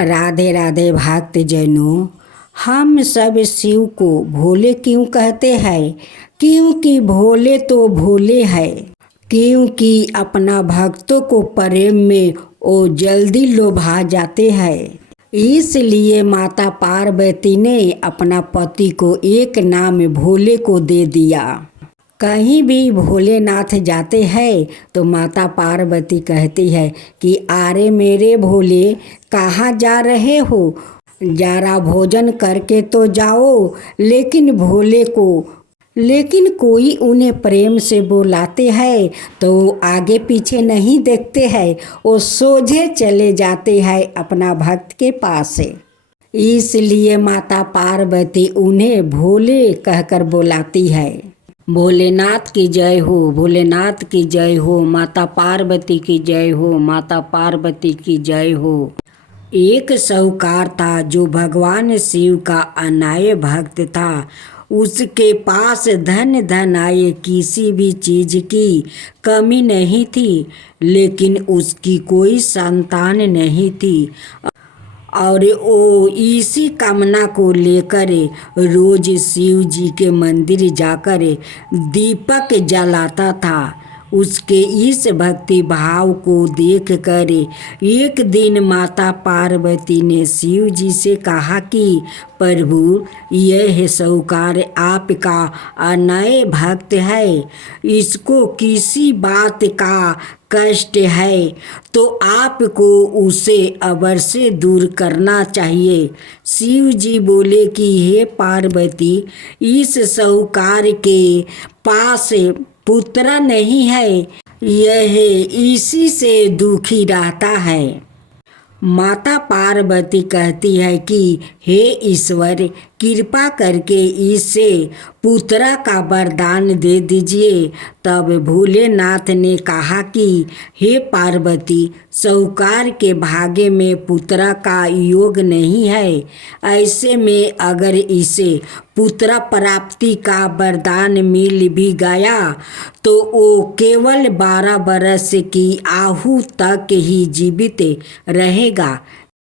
राधे राधे भक्तजनों। हम सब शिव को भोले क्यों कहते हैं? क्योंकि भोले तो भोले है, क्योंकि अपना भक्तों को प्रेम में वो जल्दी लोभा जाते हैं। इसलिए माता पार्वती ने अपना पति को एक नाम भोले को दे दिया। कहीं भी भोलेनाथ जाते हैं तो माता पार्वती कहती है कि अरे मेरे भोले, कहाँ जा रहे हो? जरा भोजन करके तो जाओ। लेकिन कोई उन्हें प्रेम से बुलाते हैं तो आगे पीछे नहीं देखते हैं, वो सोझे चले जाते हैं अपना भक्त के पास से। इसलिए माता पार्वती उन्हें भोले कहकर बुलाती है। भोलेनाथ की जय हो, भोलेनाथ की जय हो, माता पार्वती की जय हो, माता पार्वती की जय हो। एक साहूकार था जो भगवान शिव का अनाय भक्त था। उसके पास धन आए, किसी भी चीज की कमी नहीं थी, लेकिन उसकी कोई संतान नहीं थी। और वो इसी कामना को लेकर रोज शिव जी के मंदिर जाकर दीपक जलाता था। उसके इस भक्ति भाव को देखकर एक दिन माता पार्वती ने शिव जी से कहा कि प्रभु, यह साहूकार आपका अनय भक्त है, इसको किसी बात का कष्ट है तो आपको उसे अवश्य दूर करना चाहिए। शिव जी बोले कि हे पार्वती, इस साहूकार के पास पुत्र नहीं है, यह इसी से दुखी रहता है। माता पार्वती कहती है कि हे ईश्वर, कृपा करके इसे पुत्र का वरदान दे दीजिए। तब भोलेनाथ ने कहा कि हे पार्वती, साहूकार के भाग्य में पुत्र का योग नहीं है। ऐसे में अगर इसे पुत्र प्राप्ति का वरदान मिल भी गया तो वो केवल 12 बरस की आयु तक ही जीवित रहेगा।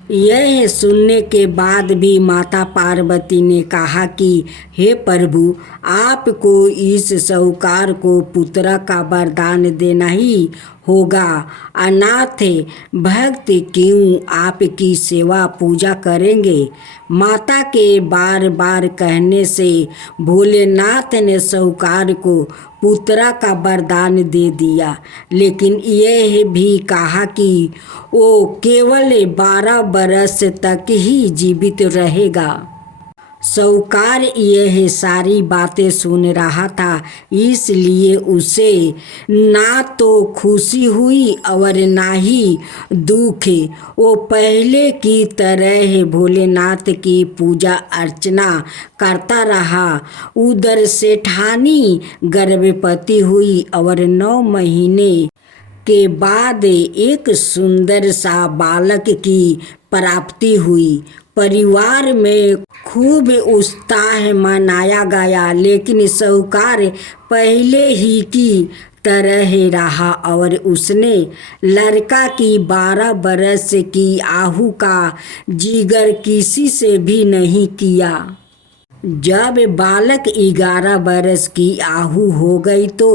यह सुनने के बाद भी माता पार्वती ने कहा कि हे प्रभु, आपको इस साहूकार को पुत्र का वरदान देना ही होगा। अनाथ भक्त क्यों आपकी सेवा पूजा करेंगे? माता के बार बार कहने से भोलेनाथ ने साहूकार को पुत्र का वरदान दे दिया, लेकिन यह भी कहा कि वो केवल 12 बरस तक ही जीवित रहेगा। साहूकार यह सारी बातें सुन रहा था, इसलिए उसे ना तो खुशी हुई और ना ही दुख। वो पहले की तरह भोलेनाथ की पूजा अर्चना करता रहा। उधर सेठानी गर्भवती हुई और 9 महीने के बाद एक सुंदर सा बालक की प्राप्ति हुई। परिवार में खूब उत्साह मनाया गया, लेकिन साहूकार पहले ही की तरह रहा और उसने लड़का की 12 बरस की आयु का जिक्र किसी से भी नहीं किया। जब बालक 11 बरस की आयु हो गई तो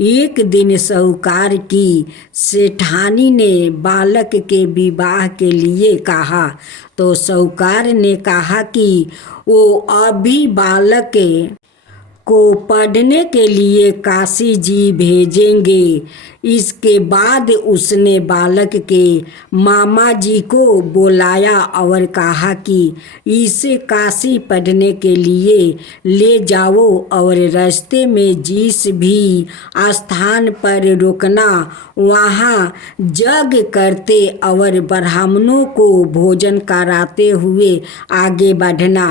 एक दिन साहूकार की सेठानी ने बालक के विवाह के लिए कहा। तो साहूकार ने कहा कि वो अभी बालक को पढ़ने के लिए काशी जी भेजेंगे। इसके बाद उसने बालक के मामा जी को बुलाया और कहा कि इसे काशी पढ़ने के लिए ले जाओ और रास्ते में जिस भी स्थान पर रुकना, वहाँ यज्ञ करते और ब्राह्मणों को भोजन कराते हुए आगे बढ़ना।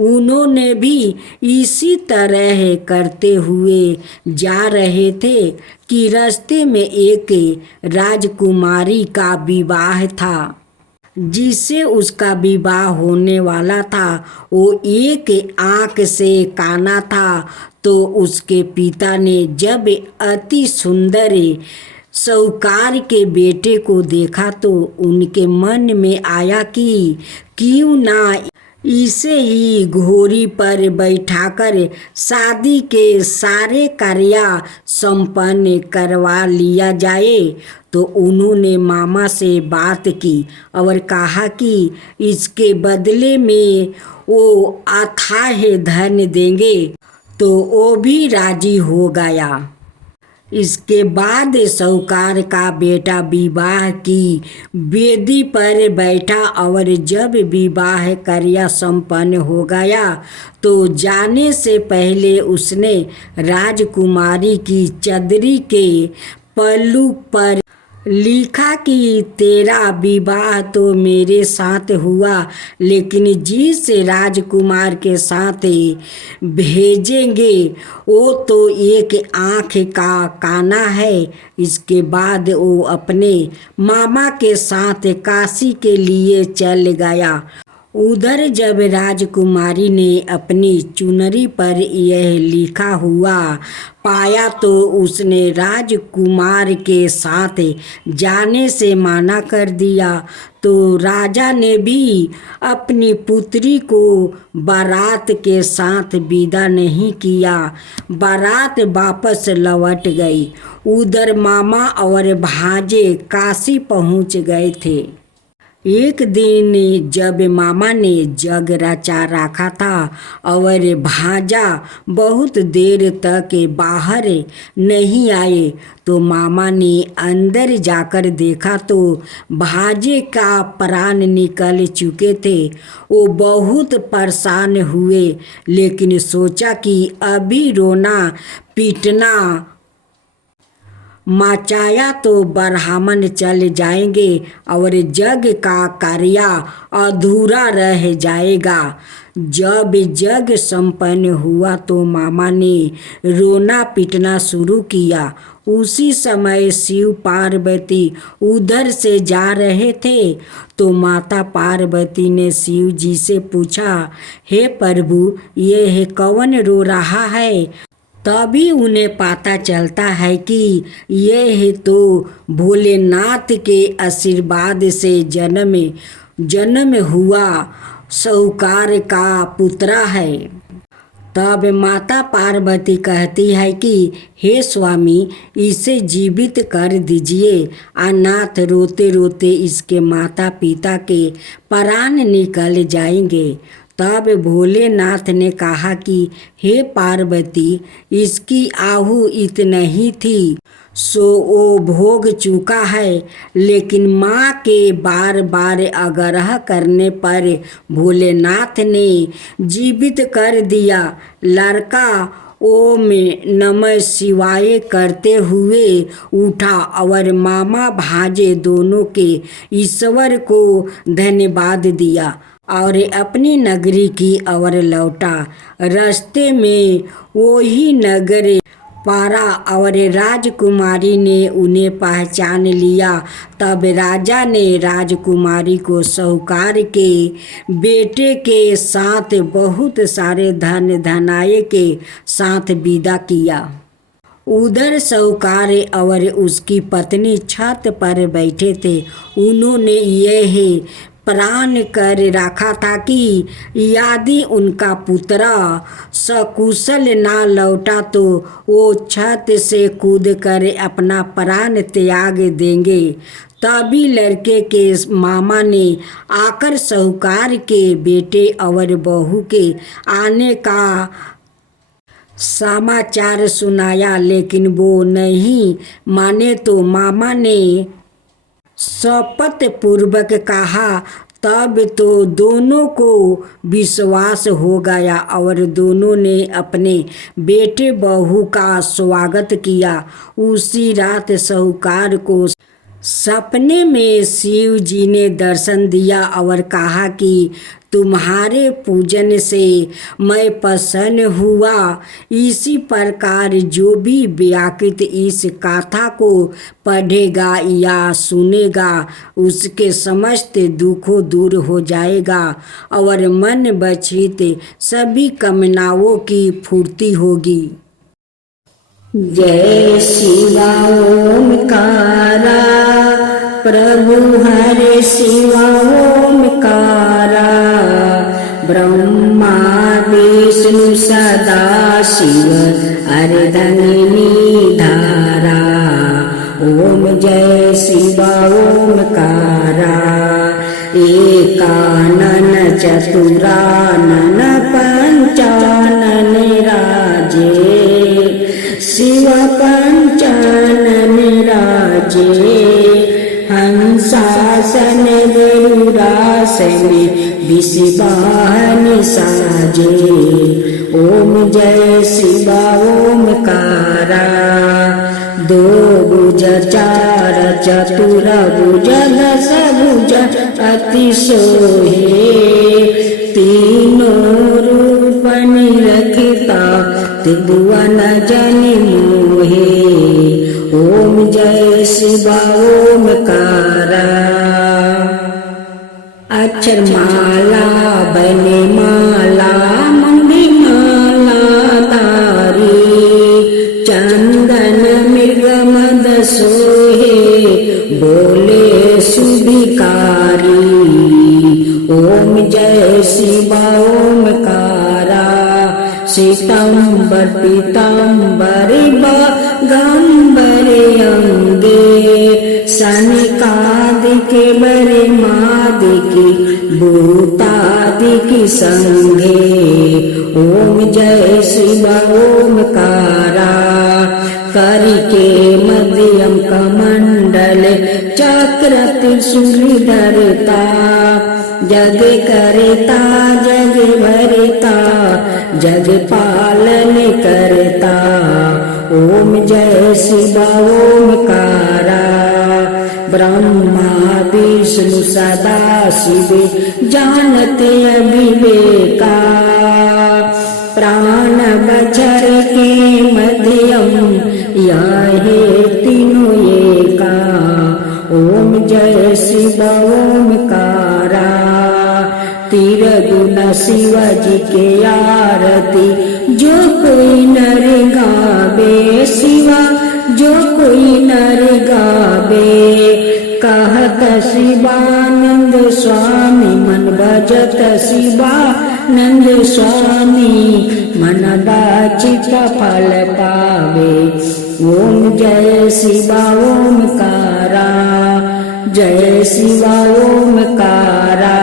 उन्होंने भी इसी तरह करते हुए जा रहे थे कि रास्ते में एक राजकुमारी का विवाह था। जिससे उसका विवाह होने वाला था वो एक आँख से काना था। तो उसके पिता ने जब अति सुंदर साहूकार के बेटे को देखा तो उनके मन में आया कि क्यों ना इसे ही घोड़ी पर बैठाकर शादी के सारे कार्य संपन्न करवा लिया जाए। तो उन्होंने मामा से बात की और कहा कि इसके बदले में वो अथाह धन देंगे। तो वो भी राजी हो गया। इसके बाद साहूकार का बेटा विवाह की वेदी पर बैठा और जब विवाह कार्य संपन्न हो गया तो जाने से पहले उसने राजकुमारी की चदरी के पल्लू पर लिखा कि तेरा विवाह तो मेरे साथ हुआ, लेकिन जिस राजकुमार के साथ भेजेंगे वो तो एक आँख का काना है। इसके बाद वो अपने मामा के साथ काशी के लिए चल गया। उधर जब राजकुमारी ने अपनी चुनरी पर यह लिखा हुआ पाया तो उसने राजकुमार के साथ जाने से मना कर दिया। तो राजा ने भी अपनी पुत्री को बारात के साथ विदा नहीं किया। बारात वापस लौट गई। उधर मामा और भांजे काशी पहुंच गए थे। एक दिन जब मामा ने जग रचा रखा था और भांजा बहुत देर तक बाहर नहीं आए तो मामा ने अंदर जाकर देखा तो भांजे का प्राण निकल चुके थे। वो बहुत परेशान हुए, लेकिन सोचा कि अभी रोना पीटना मचाया तो ब्राह्मण चल जाएंगे और जग का कार्य अधूरा रह जाएगा। जब जग संपन्न हुआ तो मामा ने रोना पीटना शुरू किया। उसी समय शिव पार्वती उधर से जा रहे थे तो माता पार्वती ने शिव जी से पूछा, हे प्रभु, ये कौन रो रहा है? तभी उन्हें पता चलता है कि यह तो भोलेनाथ के आशीर्वाद से जन्म हुआ साहूकार का पुत्र है। तब माता पार्वती कहती है कि हे स्वामी, इसे जीवित कर दीजिए। अनाथ रोते रोते इसके माता पिता के प्राण निकल जाएंगे। तब भोलेनाथ ने कहा कि हे पार्वती, इसकी आहु इतनी ही थी सो वो भोग चुका है। लेकिन माँ के बार बार आग्रह करने पर भोलेनाथ ने जीवित कर दिया। लड़का ओम नमः शिवाय करते हुए उठा और मामा भांजे दोनों के ईश्वर को धन्यवाद दिया और अपनी नगरी की ओर लौटा। रास्ते में वही नगर पारा और राजकुमारी ने उन्हें पहचान लिया। तब राजा ने राजकुमारी को साहूकार के बेटे के साथ बहुत सारे धन धनाये के साथ विदा किया। उधर साहूकार और उसकी पत्नी छत पर बैठे थे। उन्होंने यह प्राण कर रखा था कि यदि उनका पुत्र सकुशल ना लौटा तो वो छत से कूद कर अपना प्राण त्याग देंगे। तभी लड़के के मामा ने आकर साहूकार के बेटे और बहू के आने का समाचार सुनाया, लेकिन वो नहीं माने तो मामा ने शपथ पूर्वक कहा। तब तो दोनों को विश्वास हो गया और दोनों ने अपने बेटे बहू का स्वागत किया। उसी रात साहूकार को सपने में शिव जी ने दर्शन दिया और कहा कि तुम्हारे पूजन से मैं प्रसन्न हुआ। इसी प्रकार जो भी व्याकृत इस कथा को पढ़ेगा या सुनेगा उसके समस्त दुखों दूर हो जाएगा और मन बचित सभी कामनाओं की पूर्ति होगी। जय शिव ओमकार। प्रभु हरे शिवा ओमकारा, ब्रह्मा विष्णु सदा शिव अर्धंगिनी धारा। ओम जय शिवा ओमकारा, एकानन चतुरानन पंचानन राजे, शिव पंचानन राजे। हंसासन गरुड़ासन विषवाहन साजे। ओम जय शिवा ओमकारा, दो भुज चार चतुर भुज दस भुज अति सोहे, तीनों रूप निरखता त्रिभुवन जन मोहे। ओम जय शिवा ओमकारा, अक्षर माला बने माला मंगली माला तारी, चंदन मृग मद सोहे बोले सुभिकारी। ओम जय शिवा ओमकारा, श्वेतांबर पीतांबर बागंबर अंगे, सनकादिक बरे मादिक भूतादिक संगे। ओम जय शिवा ओमकारा, करके मध्यम कमंडल चक्र त्रिशूल धरता, जग करता जग भरता जग पालन करता। ओम जय शिवा ओमकारा, ब्रह्मा विष्णु सदा शिव जानते अविवेका, प्राण बचर के मध्यम याहे तीनों एका। ओम जय शिवा ओमकारा, तिरगुण शिव जी के आरती जो कोई नर गावे, शिवा जो कोई नर गावे। कहत शिवानंद स्वामी मन भजत शिवानंद स्वामी, मन वांछित फल पावे। ओम जय शिवा ओमकारा, जय शिवा ओमकारा।